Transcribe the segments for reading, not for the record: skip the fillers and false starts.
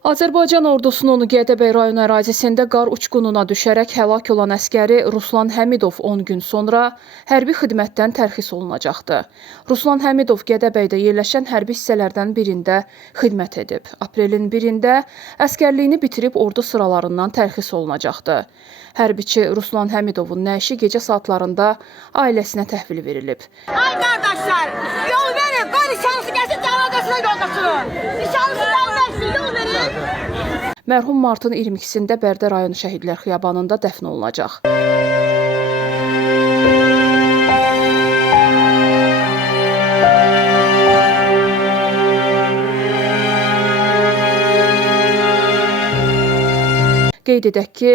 Azərbaycan ordusunun Gədəbəy rayonu ərazisində qar uçqununa düşərək həlak olan əskəri Ruslan Həmidov 10 gün sonra hərbi xidmətdən tərxis olunacaqdı. Ruslan Həmidov Gədəbəydə yerləşən hərbi hissələrdən birində xidmət edib. Aprelin 1-də əskərliyini bitirib ordu sıralarından tərxis olunacaqdı. Hərbiçi Ruslan Həmidovun nəşi gecə saatlarında ailəsinə təhvil verilib. Ay qardaşlar, yol verin, qoy nişanlısı gəlsin, cavabdasına yol qaçırın. Nişanlısı gəlməsin, yol verin. Mərhum martın 22-sində Bərdə rayonu Şəhidlər Xiyabanında dəfn olunacaq. Qeyd edək ki,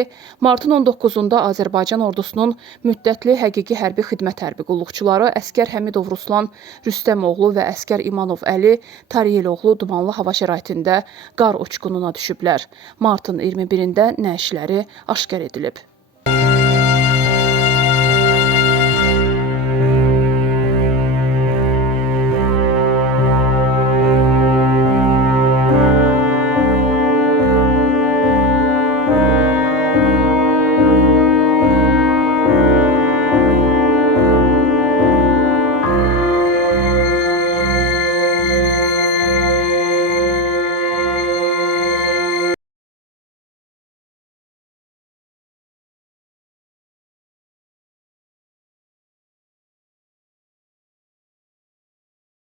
martın 19-da Azərbaycan ordusunun müddətli həqiqi hərbi xidmət hərbi qulluqçuları Əskər Həmidov Ruslan Rüstəmoğlu və Əskər İmanov Əli Tariyeloğlu dumanlı hava şəraitində qar uçqununa düşüblər. Martın 21-də nəşləri aşkar edilib.